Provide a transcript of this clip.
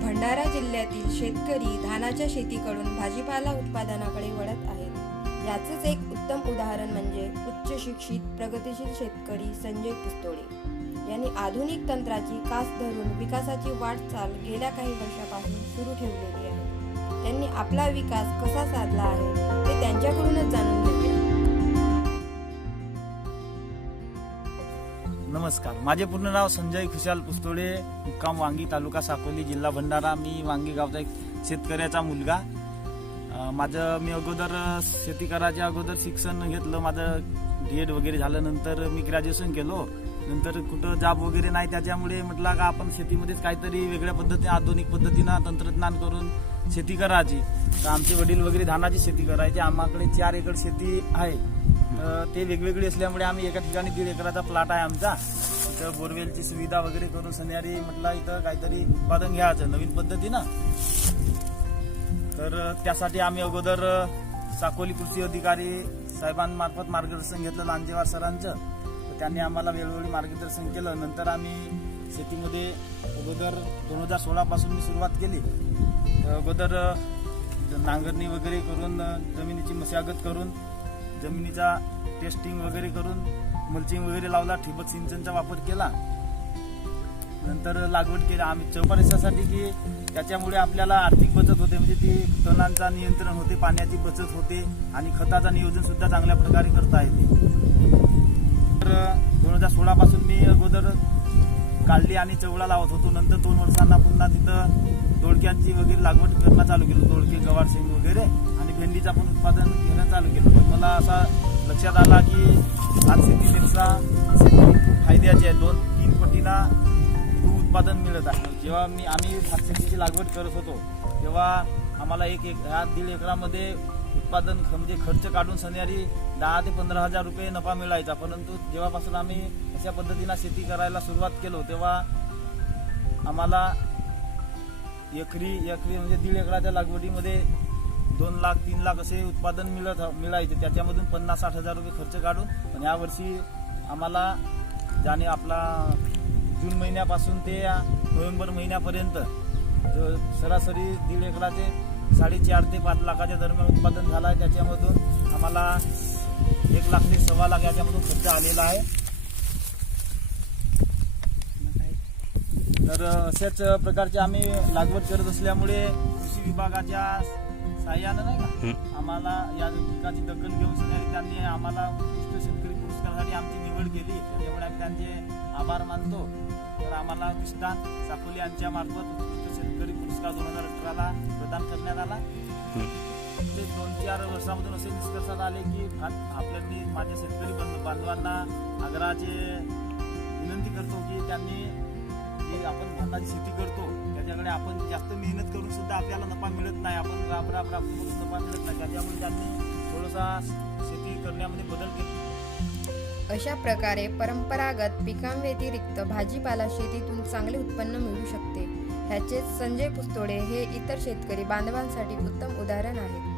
भंडारा जिल्ह्यातील शेतकरी धानाच्या शेतीकडून भाजीपाला उत्पादनाकडे वळत आहेत. याचेच एक उत्तम उदाहरण म्हणजे उच्च शिक्षित प्रगतिशील शेतकरी संजय पुस्तोळे. यांनी आधुनिक तंत्राची कास धरून विकासाची वाटचाल गेल्या काही वर्षापासून सुरू ठेवलेली आहे. त्यांनी आपला विकास कसा साधला आहे ते त्यांच्याकडूनच जाणून घेतले नमस्कार. माझे पूर्ण नाव संजय खुशाल पुस्तोळे मुक्काम वांगी तालुका साकोली जिल्हा भंडारा. मी वांगी गावचा एक शेतकऱ्याचा मुलगा. माझं मी अगोदर शेती करायच्या अगोदर शिक्षण घेतलं. माझं डी एड वगैरे झाल्यानंतर मी ग्रॅज्युएशन केलो. नंतर कुठं जॉब वगैरे नाही त्याच्यामुळे म्हटलं का आपण शेतीमध्येच काहीतरी वेगळ्या पद्धतीने आधुनिक पद्धतीनं तंत्रज्ञान करून शेती करायची. तर आमचे वडील वगैरे धानाची शेती करायची. आम्हाकडे चार एकर शेती आहे. ते वेगवेगळी असल्यामुळे आम्ही एका ठिकाणी दीड एकराचा प्लॉट आहे आमचा. इथं बोरवेलची सुविधा वगैरे करून सन्यारी म्हटलं इथं काहीतरी उत्पादन घ्यायचं नवीन पद्धतीनं. तर त्यासाठी आम्ही अगोदर साकोली कृषी अधिकारी साहेबांमार्फत मार्गदर्शन घेतलं लांजेवार सरांचं. तर त्यांनी आम्हाला वेळोवेळी मार्गदर्शन केलं. नंतर आम्ही शेतीमध्ये अगोदर दोन हजार सोळापासून मी सुरुवात केली. अगोदर नांगरणी वगैरे करून जमिनीची मशागत करून जमिनीचा टेस्टिंग वगैरे करून मल्चिंग वगैरे लावला ठिबक सिंचनचा वापर केला. नंतर लागवड केली. आम्ही चौपारशासाठी की त्याच्यामुळे आपल्याला आर्थिक बचत होते. म्हणजे ती तणांचा नियंत्रण होते पाण्याची बचत होते आणि खताचा नियोजन सुद्धा चांगल्या प्रकारे करता येते. तर दोन हजार सोळापासून मी अगोदर काढली आणि चवळा लावत होतो. नंतर दोन वर्षांना पुन्हा तिथं दोडक्यांची वगैरे लागवड करणं चालू केलं. दोडके गवार शेंग वगैरे. भेंडीचं आपण उत्पादन घेणं चालू केलं. तर मला असा लक्षात आला की आज शेतीपेक्षा शेती खूप फायद्याची आहे दोन तीन पटीला खूप उत्पादन मिळत आहे. जेव्हा मी आम्ही भातशेतीची लागवड करत होतो तेव्हा आम्हाला एक एक ह्या दीड एकरामध्ये उत्पादन ख- म्हणजे खर्च काढून शनिवारी दहा ते पंधरा हजार रुपये नफा मिळायचा. परंतु जेव्हापासून आम्ही अशा पद्धतीनं शेती करायला सुरुवात केलो तेव्हा आम्हाला एकरी एकरी म्हणजे दीड एकराच्या लागवडीमध्ये दोन लाख तीन लाख असे उत्पादन मिळत मिळायचे. त्याच्यामधून पन्नास साठ हजार रुपये खर्च काढून पण यावर्षी आम्हाला ज्याने आपला जून महिन्यापासून ते नोव्हेंबर महिन्यापर्यंत सरासरी दीड एकराचे साडेचार ते पाच लाखाच्या दरम्यान उत्पादन झालं आहे. त्याच्यामधून आम्हाला एक लाख ते सव्वा लाख याच्यामधून खर्च आलेला आहे. तर अशाच प्रकारचे आम्ही लागवड करत असल्यामुळे कृषी विभागाच्या साह्यानं नाही का? आम्हाला या पिकाची दखल घेऊन त्यांनी आम्हाला उत्कृष्ट शेतकरी पुरस्कारासाठी आमची निवड केली. त्याच्यामुळे आम्ही त्यांचे आभार मानतो. तर आम्हाला कृष्णान साकोली यांच्या मार्फत उत्कृष्ट शेतकरी पुरस्कार दोन हजार अठराला प्रदान करण्यात आला. ते दोन चार वर्षामधून असे निष्कर्षात आले की फार- आपल्या मी माझ्या शेतकरी बंधू बांधवांना आग्रहाचे विनंती करतो की त्यांनी आपण धानाची शेती करतो त्याच्याकडे आपण जास्त मेहनत करून सुद्धा आपल्याला नफा मिळत नाही. आपण राब राब राब करून नफा मिळत नाही. त्याच्यामुळे त्यांनी थोडासा शेती करण्यामध्ये बदल केला अशा प्रकारे परंपरागत पिकांव्यतिरिक्त भाजीपाला शेतीतून चांगले उत्पन्न मिळू शकते. ह्याचेच संजय पुस्तोडे हे इतर शेतकरी बांधवांसाठी उत्तम उदाहरण आहे